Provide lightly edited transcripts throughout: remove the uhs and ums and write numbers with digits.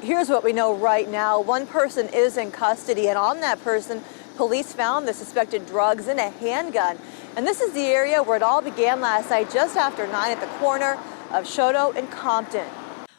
Here's what we know right now. One person is in custody, and on that person, police found the suspected drugs in a handgun. And this is the area where it all began last night, just after 9 at the corner of Choteau and Compton.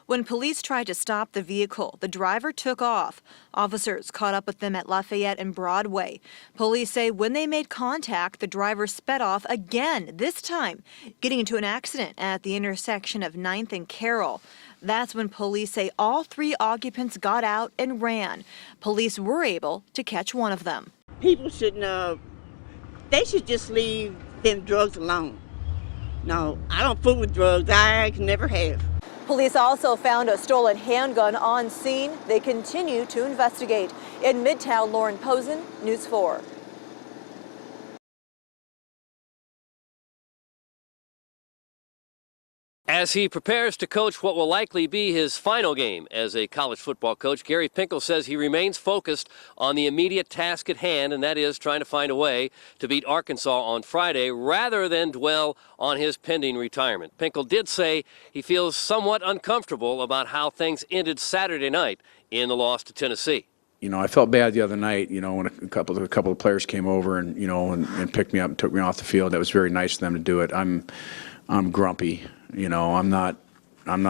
When police tried to stop the vehicle, the driver took off. Officers caught up with them at Lafayette and Broadway. Police say when they made contact, the driver sped off again, this time getting into an accident at the intersection of 9th and Carroll. That's when police say all 3 occupants got out and ran. Police were able to catch one of them. People shouldn't, they should just leave them drugs alone. No, I don't fool with drugs. I never have. Police also found a stolen handgun on scene. They continue to investigate. In Midtown, Lauren Posen, News 4. As he prepares to coach what will likely be his final game as a college football coach, Gary Pinkel says he remains focused on the immediate task at hand, and that is trying to find a way to beat Arkansas on Friday rather than dwell on his pending retirement. Pinkel did say he feels somewhat uncomfortable about how things ended Saturday night in the loss to Tennessee. You know, I felt bad the other night, you know, when a couple of players came over and, you know, and picked me up and took me off the field. That was very nice of them to do it. I'm grumpy. You know, I'm not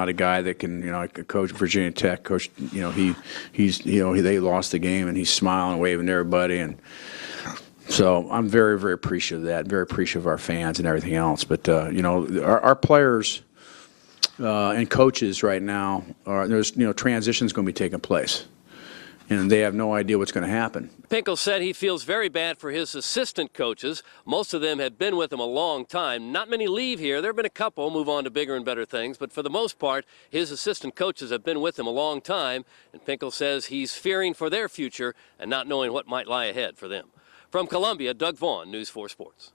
a guy that can, you know, I could coach Virginia Tech. Coach, you know, they lost the game and he's smiling and waving to everybody, and so I'm very, very appreciative of that. Very appreciative of our fans and everything else. But you know, our players and coaches right now there's, you know, transition's going to be taking place, and they have no idea what's going to happen. Pinkel said he feels very bad for his assistant coaches. Most of them have been with him a long time. Not many leave here. There have been a couple move on to bigger and better things, but for the most part, his assistant coaches have been with him a long time, and Pinkel says he's fearing for their future and not knowing what might lie ahead for them. From Columbia, Doug Vaughn, News 4 Sports.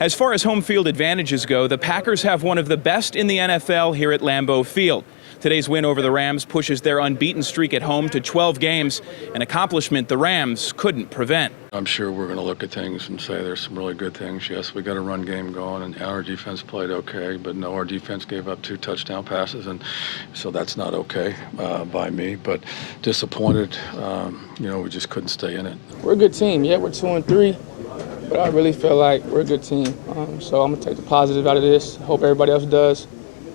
As far as home field advantages go, the Packers have one of the best in the NFL here at Lambeau Field. Today's win over the Rams pushes their unbeaten streak at home to 12 games, an accomplishment the Rams couldn't prevent. I'm sure we're going to look at things and say there's some really good things. Yes, we got a run game going, and our defense played okay, but no, our defense gave up 2 touchdown passes, and so that's not okay by me. But disappointed, you know, we just couldn't stay in it. We're a good team. Yeah, we're 2-3. But I really feel like we're a good team. So I'm going to take the positive out of this. Hope everybody else does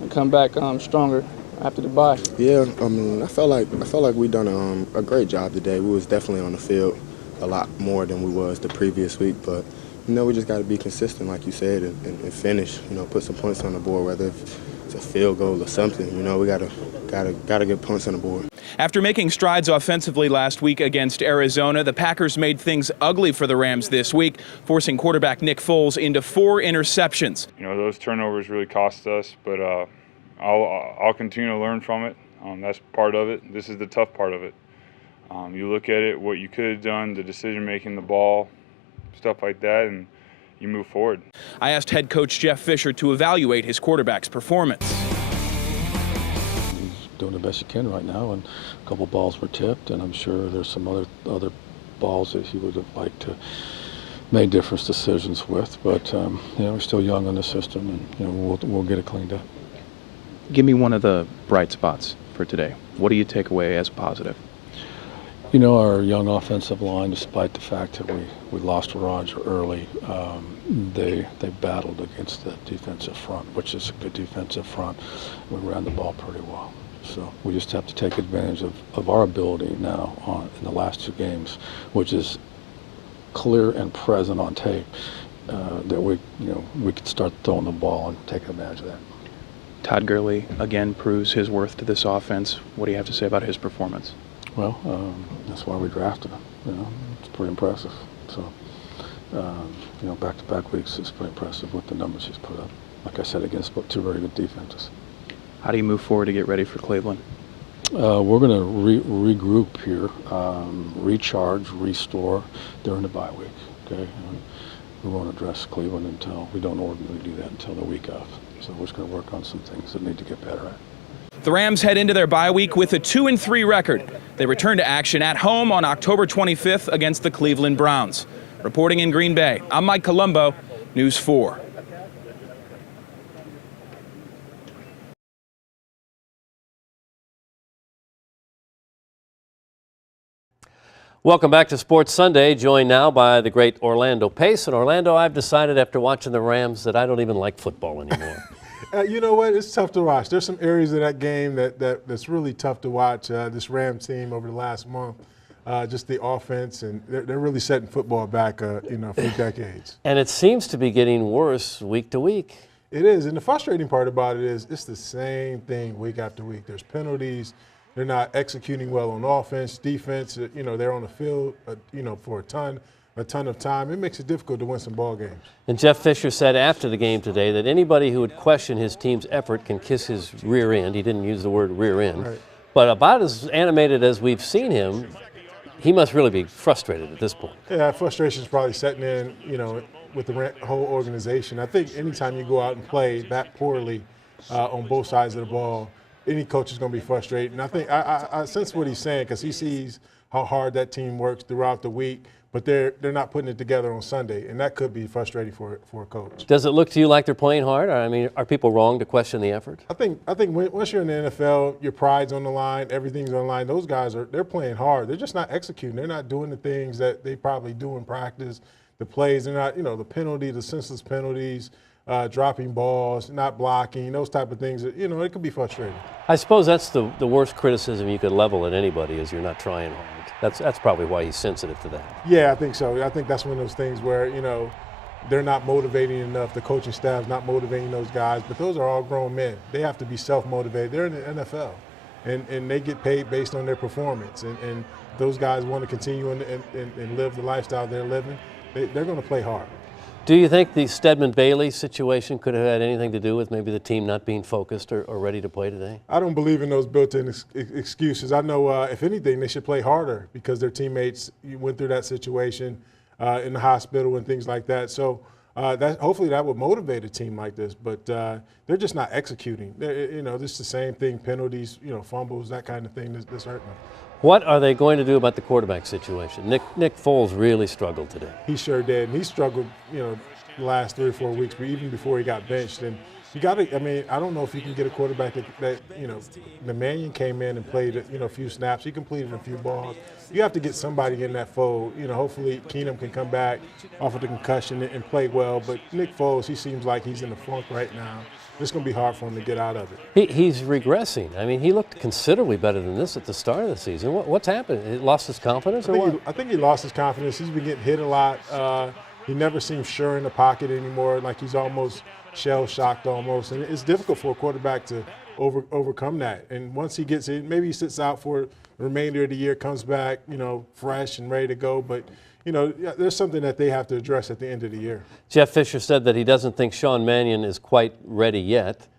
and come back stronger after the bye. Yeah, I mean, I felt like we done a great job today. We was definitely on the field a lot more than we was the previous week. But, you know, we just got to be consistent, like you said, and finish, you know, put some points on the board, whether it's a field goal or something. You know, we got to get points on the board. After making strides offensively last week against Arizona, the Packers made things ugly for the Rams this week, forcing quarterback Nick Foles into 4 interceptions. You know, those turnovers really cost us, but I'll continue to learn from it. That's part of it. This is the tough part of it. You look at it, what you could have done, the decision-making, the ball, stuff like that, and you move forward. I asked head coach Jeff Fisher to evaluate his quarterback's performance. Doing the best you can right now, and a couple balls were tipped, and I'm sure there's some other balls that he would have liked to make different decisions with, but you know, we're still young in the system, and you know, we'll get it cleaned up. Give me one of the bright spots for today. What do you take away as positive? You know, our young offensive line, despite the fact that we lost Roger early, they battled against the defensive front, which is a good defensive front. We ran the ball pretty well. So we just have to take advantage of our ability now in the last 2 games, which is clear and present on tape, that we could start throwing the ball and take advantage of that. Todd Gurley again proves his worth to this offense. What do you have to say about his performance? Well, that's why we drafted him. You know, it's pretty impressive. So, you know, back-to-back weeks is pretty impressive with the numbers he's put up. Like I said, against 2 very good defenses. How do you move forward to get ready for Cleveland? We're going to regroup here, recharge, restore during the bye week. Okay, and we won't address Cleveland until we don't ordinarily do that until the week of. So we're just going to work on some things that need to get better at. The Rams head into their bye week with a 2-3 record. They return to action at home on October 25th against the Cleveland Browns. Reporting in Green Bay, I'm Mike Colombo, News 4. Welcome back to Sports Sunday, joined now by the great Orlando Pace. And Orlando, I've decided after watching the Rams that I don't even like football anymore. You know what? It's tough to watch. There's some areas of that game that's really tough to watch. This Rams team over the last month, just the offense, and they're really setting football back, for decades. And it seems to be getting worse week to week. It is, and the frustrating part about it is it's the same thing week after week. There's penalties. They're not executing well on offense, defense. They're on the field, for a ton of time. It makes it difficult to win some ball games. And Jeff Fisher said after the game today that anybody who would question his team's effort can kiss his rear end. He didn't use the word rear end. Right. But about as animated as we've seen him, he must really be frustrated at this point. Yeah, frustration is probably setting in, with the whole organization. I think anytime you go out and play that poorly on both sides of the ball, any coach is going to be frustrated. And I think I sense what he's saying because he sees how hard that team works throughout the week, but they're not putting it together on Sunday, and that could be frustrating for a coach. Does it look to you like they're playing hard? I mean, are people wrong to question the effort? I think once you're in the NFL, your pride's on the line, everything's on the line. Those guys they're playing hard. They're just not executing. They're not doing the things that they probably do in practice. The plays, they're not, the penalty, the senseless penalties. Dropping balls, not blocking, those type of things. It could be frustrating. I suppose that's the worst criticism you could level at anybody is you're not trying hard. That's probably why he's sensitive to that. Yeah, I think so. I think that's one of those things where, they're not motivating enough. The coaching staff's not motivating those guys. But those are all grown men. They have to be self-motivated. They're in the NFL, and they get paid based on their performance. And those guys want to continue and live the lifestyle they're living. They're going to play hard. Do you think the Stedman Bailey situation could have had anything to do with maybe the team not being focused or ready to play today? I don't believe in those built-in excuses. I know, if anything, they should play harder because their teammates went through that situation in the hospital and things like that. So hopefully that would motivate a team like this. But they're just not executing. This is the same thing: penalties, fumbles, that kind of thing. That's hurting them. What are they going to do about the quarterback situation? Nick Foles really struggled today. He sure did. And he struggled, the last 3 or 4 weeks, but even before he got benched. And you got to, I don't know if you can get a quarterback that the Mannion came in and played, a few snaps. He completed a few balls. You have to get somebody in that fold. Hopefully Keenum can come back off of the concussion and play well. But Nick Foles, he seems like he's in the funk right now. It's going to be hard for him to get out of it. He's regressing. I mean, he looked considerably better than this at the start of the season. What's happened? He lost his confidence or what? I think he lost his confidence. He's been getting hit a lot. He never seems sure in the pocket anymore, like he's almost shell-shocked almost. And it's difficult for a quarterback to overcome that. And once he gets in, maybe he sits out for the remainder of the year, comes back, fresh and ready to go. But there's something that they have to address at the end of the year. Jeff Fisher said that he doesn't think Sean Mannion is quite ready yet.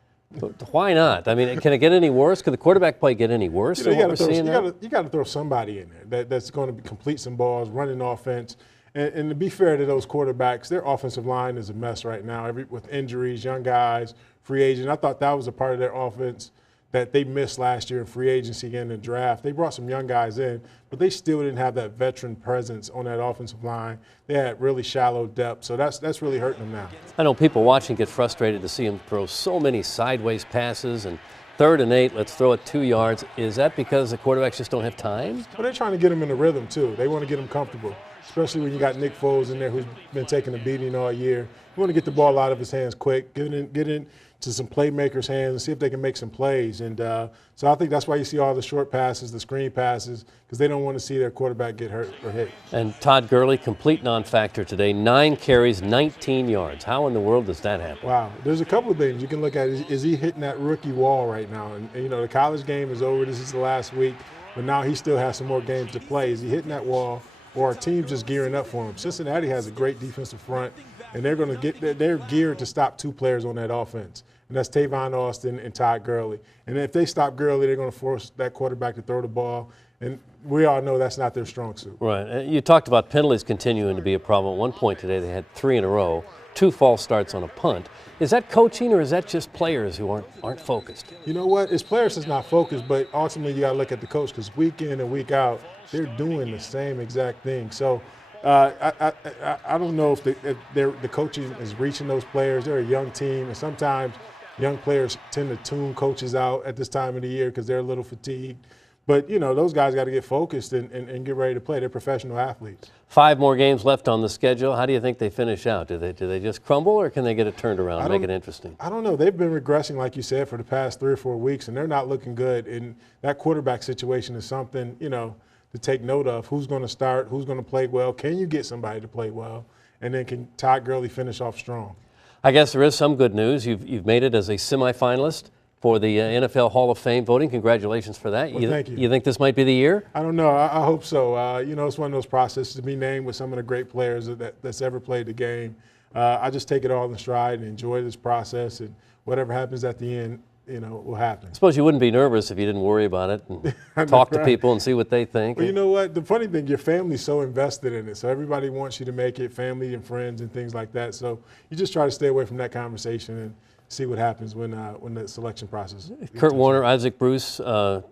But why not? I mean, can it get any worse? Could the quarterback play get any worse than what we're seeing now? You got to throw somebody in there that's going to complete some balls, running offense. And to be fair to those quarterbacks, their offensive line is a mess right now with injuries, young guys, free agents. I thought that was a part of their offense that they missed last year in free agency and the draft. They brought some young guys in, but they still didn't have that veteran presence on that offensive line. They had really shallow depth, so that's really hurting them now. I know people watching get frustrated to see him throw so many sideways passes and 3rd and 8, let's throw it 2 yards. Is that because the quarterbacks just don't have time? Well, they're trying to get him in the rhythm, too. They want to get him comfortable, especially when you got Nick Foles in there who's been taking a beating all year. You want to get the ball out of his hands quick, get in to some playmakers' hands and see if they can make some plays. And so I think that's why you see all the short passes, the screen passes, because they don't want to see their quarterback get hurt or hit. And Todd Gurley, complete non-factor today, 9 carries, 19 yards. How in the world does that happen? Wow. There's a couple of things you can look at. Is he hitting that rookie wall right now? And the college game is over. This is the last week. But now he still has some more games to play. Is he hitting that wall, or are teams just gearing up for him? Cincinnati has a great defensive front, and they're geared to stop 2 players on that offense. And that's Tavon Austin and Todd Gurley. And if they stop Gurley, they're going to force that quarterback to throw the ball. And we all know that's not their strong suit. Right. You talked about penalties continuing to be a problem. At one point today, they had 3 in a row. 2 false starts on a punt. Is that coaching, or is that just players who aren't focused? You know what? It's players that's not focused, but ultimately you got to look at the coach, because week in and week out, they're doing the same exact thing. So I don't know if the coaching is reaching those players. They're a young team, and sometimes young players tend to tune coaches out at this time of the year because they're a little fatigued. But, you know, those guys got to get focused and get ready to play. They're professional athletes. 5 more games left on the schedule. How do you think they finish out? Do they just crumble, or can they get it turned around and make it interesting? I don't know. They've been regressing, like you said, for the past 3 or 4 weeks, and they're not looking good. And that quarterback situation is something, you know, to take note of. Who's going to start? Who's going to play well? Can you get somebody to play well? And then can Todd Gurley finish off strong? I guess there is some good news. You've made it as a semifinalist for the NFL Hall of Fame voting. Congratulations for that. Well, thank you. You think this might be the year? I don't know. I hope so. You know, it's one of those processes to be named with some of the great players that's ever played the game. I just take it all in stride and enjoy this process, and whatever happens at the end, you know, will happen. I suppose you wouldn't be nervous if you didn't worry about it and talk to people and see what they think. Well, you know what? The funny thing, your family's so invested in it, so everybody wants you to make it, family and friends and things like that. So you just try to stay away from that conversation and see what happens when the selection process. Kurt Warner, Isaac Bruce,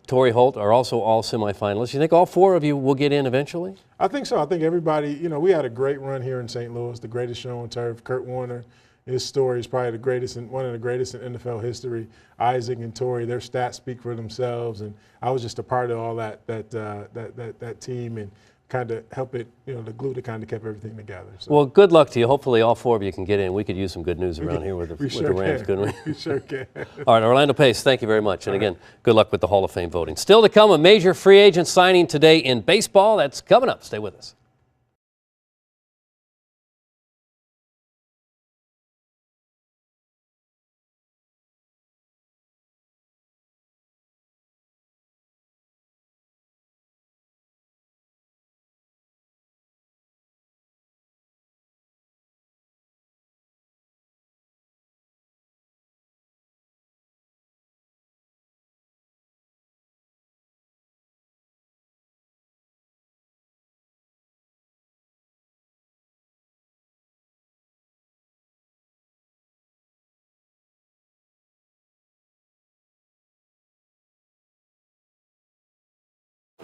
Torrey Holt are also all semifinalists. You think all 4 of you will get in eventually? I think so. I think everybody, you know, we had a great run here in St. Louis, the greatest show on turf. Kurt Warner, his story is probably the greatest, one of the greatest in NFL history. Isaac and Torrey, their stats speak for themselves, and I was just a part of all that team and kind of help it, you know, the glue that kind of kept everything together. So. Well, good luck to you. Hopefully all 4 of you can get in. We could use some good news around here with the Rams, couldn't we? We sure can. All right, Orlando Pace, thank you very much. And again, good luck with the Hall of Fame voting. Still to come, a major free agent signing today in baseball. That's coming up. Stay with us.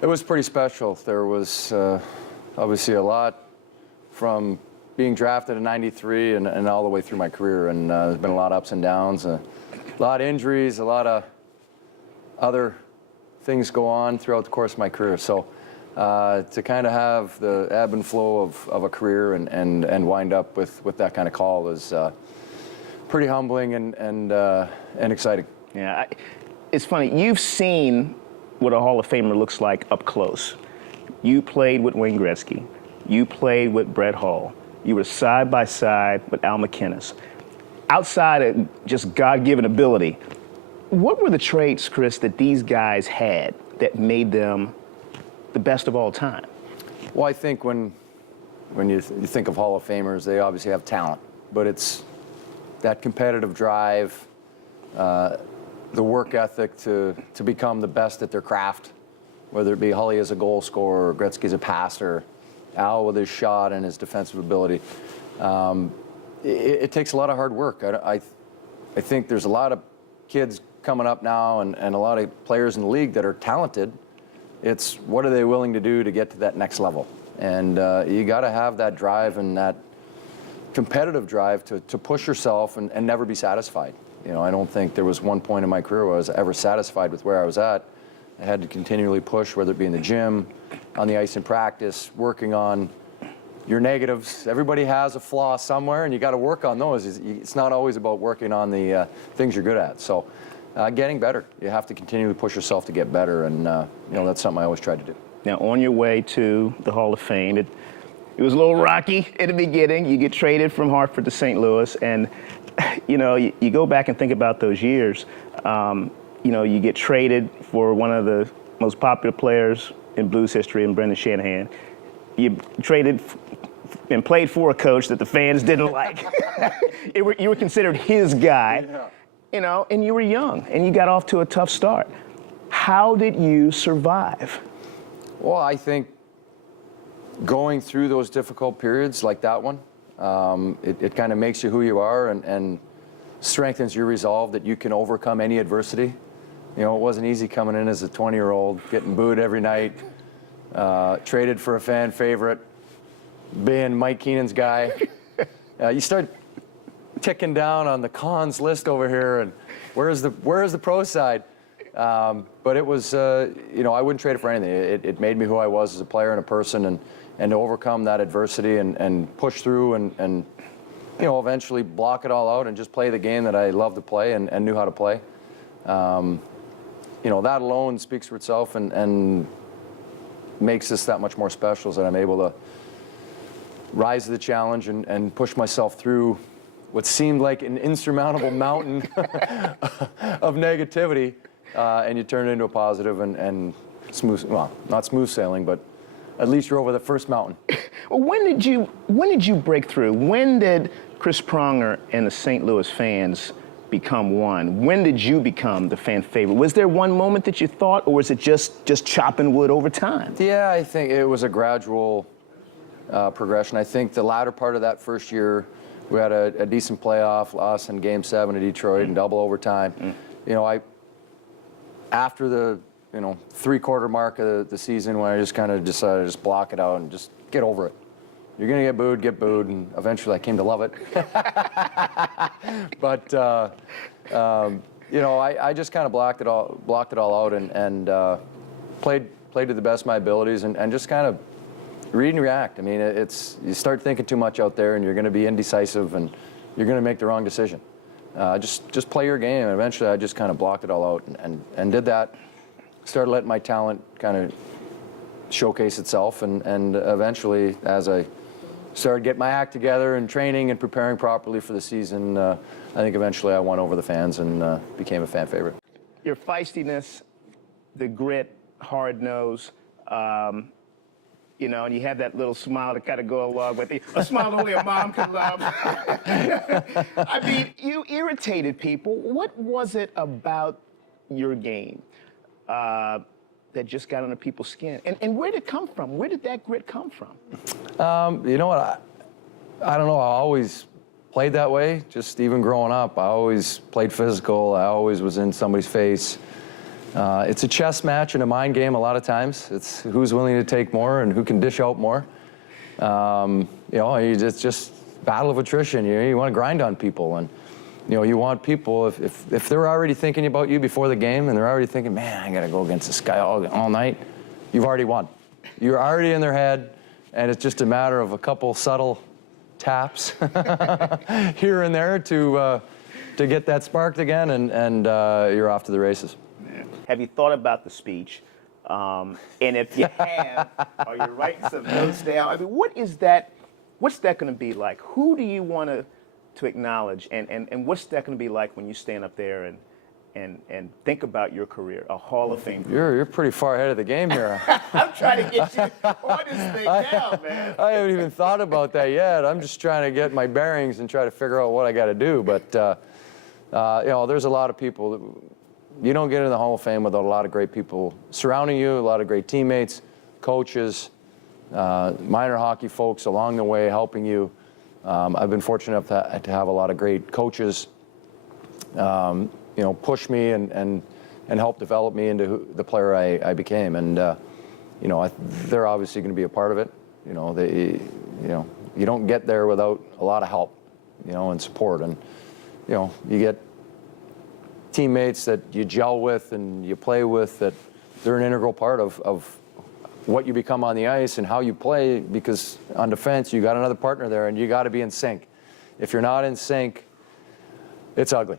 It was pretty special. There was obviously a lot from being drafted in '93 and all the way through my career. And there's been a lot of ups and downs, a lot of injuries, a lot of other things go on throughout the course of my career. So to kind of have the ebb and flow of a career and wind up with that kind of call is pretty humbling and exciting. Yeah, it's funny. You've seen what a Hall of Famer looks like up close. You played with Wayne Gretzky. You played with Brett Hull. You were side by side with Al McInnes. Outside of just God-given ability, what were the traits, Chris, that these guys had that made them the best of all time? Well, I think when you think of Hall of Famers, they obviously have talent, but it's that competitive drive, the work ethic to become the best at their craft, whether it be Hully as a goal scorer or Gretzky as a passer, Al with his shot and his defensive ability. It takes a lot of hard work. I think there's a lot of kids coming up now and a lot of players in the league that are talented. It's what are they willing to do to get to that next level? And you got to have that drive and that competitive drive to push yourself and never be satisfied. You know, I don't think there was one point in my career where I was ever satisfied with where I was at. I had to continually push, whether it be in the gym, on the ice in practice, working on your negatives. Everybody has a flaw somewhere, and you got to work on those. It's not always about working on the things you're good at. So getting better. You have to continually push yourself to get better, and you know, that's something I always try to do. Now, on your way to the Hall of Fame, it was a little rocky in the beginning. You get traded from Hartford to St. Louis, and you know, you go back and think about those years. You know, you get traded for one of the most popular players in Blues history, in Brendan Shanahan. You traded and played for a coach that the fans didn't like. You were considered his guy, you know, and you were young, and you got off to a tough start. How did you survive? Well, I think going through those difficult periods like that one, It kind of makes you who you are and strengthens your resolve that you can overcome any adversity. You know, it wasn't easy coming in as a 20-year-old, getting booed every night, traded for a fan favorite, being Mike Keenan's guy. You start ticking down on the cons list over here, and where's the pro side? But it was, you know, I wouldn't trade it for anything. It made me who I was as a player and a person, and to overcome that adversity and push through and you know, eventually block it all out and just play the game that I love to play and knew how to play. You know, that alone speaks for itself and makes this that much more special, so that I'm able to rise to the challenge and push myself through what seemed like an insurmountable mountain of negativity, and you turn it into a positive and smooth, well, not smooth sailing, but at least you're over the first mountain. Well, when did you break through? When did Chris Pronger and the St. Louis fans become one? When did you become the fan favorite? Was there one moment that you thought, or was it just chopping wood over time? Yeah, I think it was a gradual progression. I think the latter part of that first year, we had a decent playoff, loss in Game 7 at Detroit in double overtime. You know, after the three-quarter mark of the season, when I just kind of decided to just block it out and just get over it. You're going to get booed, and eventually I came to love it. But, you know, I just kind of blocked it all out and played to the best of my abilities and just kind of read and react. I mean, you start thinking too much out there, and you're going to be indecisive, and you're going to make the wrong decision. Just play your game, and eventually I just kind of blocked it all out and did that. Started letting my talent kind of showcase itself, and eventually, as I started getting my act together and training and preparing properly for the season, I think eventually I won over the fans and became a fan favorite. Your feistiness, the grit, hard nose, you know, and you have that little smile to kind of go along with it. A smile only a mom can love. I mean, you irritated people. What was it about your game that just got under people's skin? And where did it come from? Where did that grit come from? You know what? I don't know. I always played that way. Just even growing up, I always played physical. I always was in somebody's face. It's a chess match and a mind game a lot of times. It's who's willing to take more and who can dish out more. You know, it's just battle of attrition. You want to grind on people, and you know, you want people, if they're already thinking about you before the game and they're already thinking, man, I got to go against this guy all night, you've already won. You're already in their head, and it's just a matter of a couple subtle taps here and there to get that sparked again, and you're off to the races. Have you thought about the speech? And if you have, are you writing some notes down? I mean, what's that going to be like? Who do you want to acknowledge, and what's that going to be like when you stand up there and think about your career, a Hall of Fame career? You're pretty far ahead of the game here. I'm trying to get you on this thing down, man. I haven't even thought about that yet. I'm just trying to get my bearings and try to figure out what I got to do. But you know, there's a lot of people. You don't get into the Hall of Fame without a lot of great people surrounding you, a lot of great teammates, coaches, minor hockey folks along the way helping you. I've been fortunate enough to have a lot of great coaches, you know, push me and help develop me into the player I became. And you know, they're obviously going to be a part of it. You know, you don't get there without a lot of help, you know, and support. And you know, you get teammates that you gel with and you play with, that they're an integral part of what you become on the ice and how you play, because on defense, you got another partner there and you got to be in sync. If you're not in sync, it's ugly.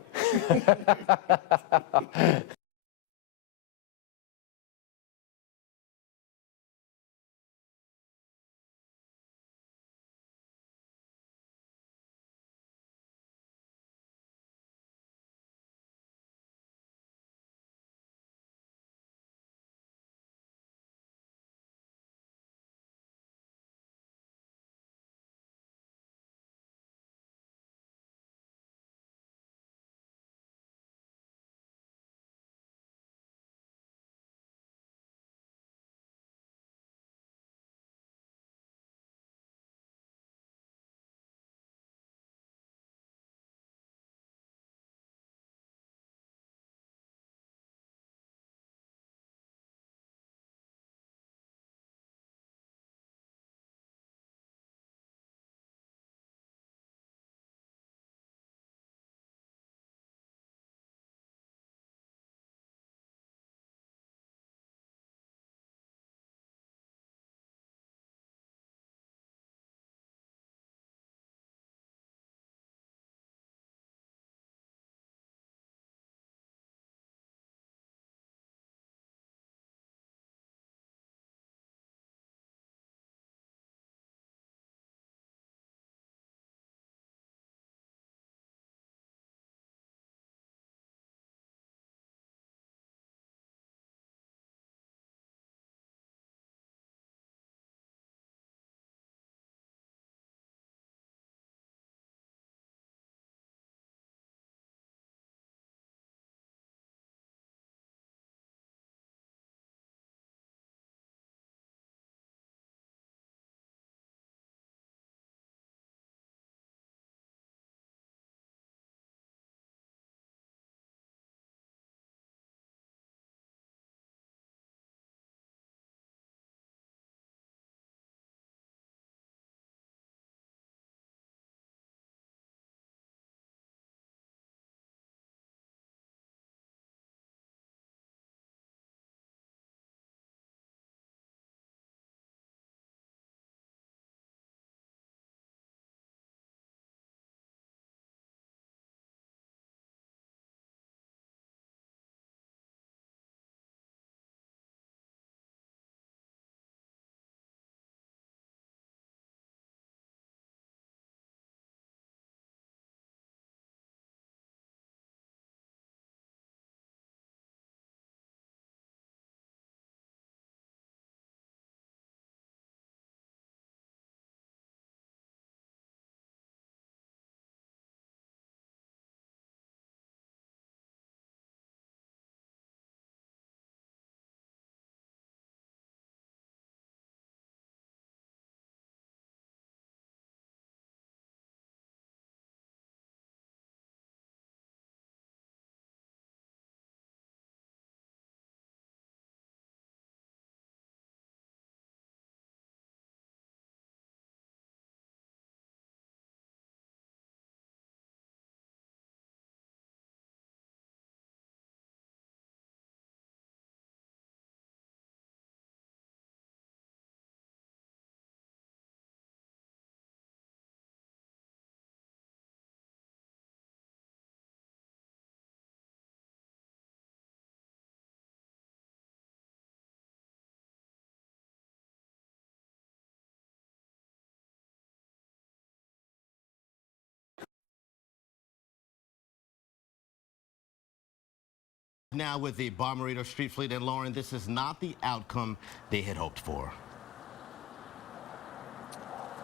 Now with the Bommarito Street Fleet, and Lauren, this is not the outcome they had hoped for.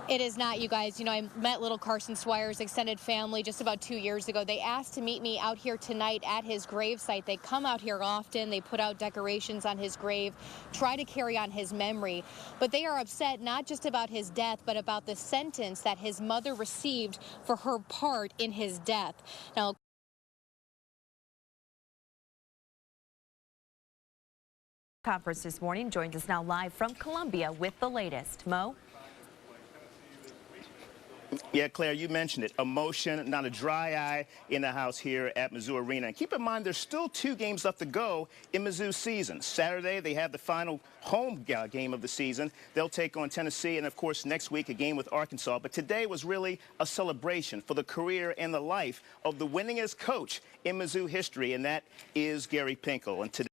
It is not, you guys. You know, I met little Carson Swire's extended family just about 2 years ago. They asked to meet me out here tonight at his gravesite. They come out here often. They put out decorations on his grave, try to carry on his memory. But they are upset not just about his death, but about the sentence that his mother received for her part in his death. Now, Conference this morning joins us now live from Columbia with the latest. Mo? Yeah, Claire, you mentioned it. Emotion, not a dry eye in the house here at Mizzou Arena. And keep in mind, there's still 2 games left to go in Mizzou's season. Saturday, they have the final home game of the season. They'll take on Tennessee, and of course, next week, a game with Arkansas. But today was really a celebration for the career and the life of the winningest coach in Mizzou history, and that is Gary Pinkel. And today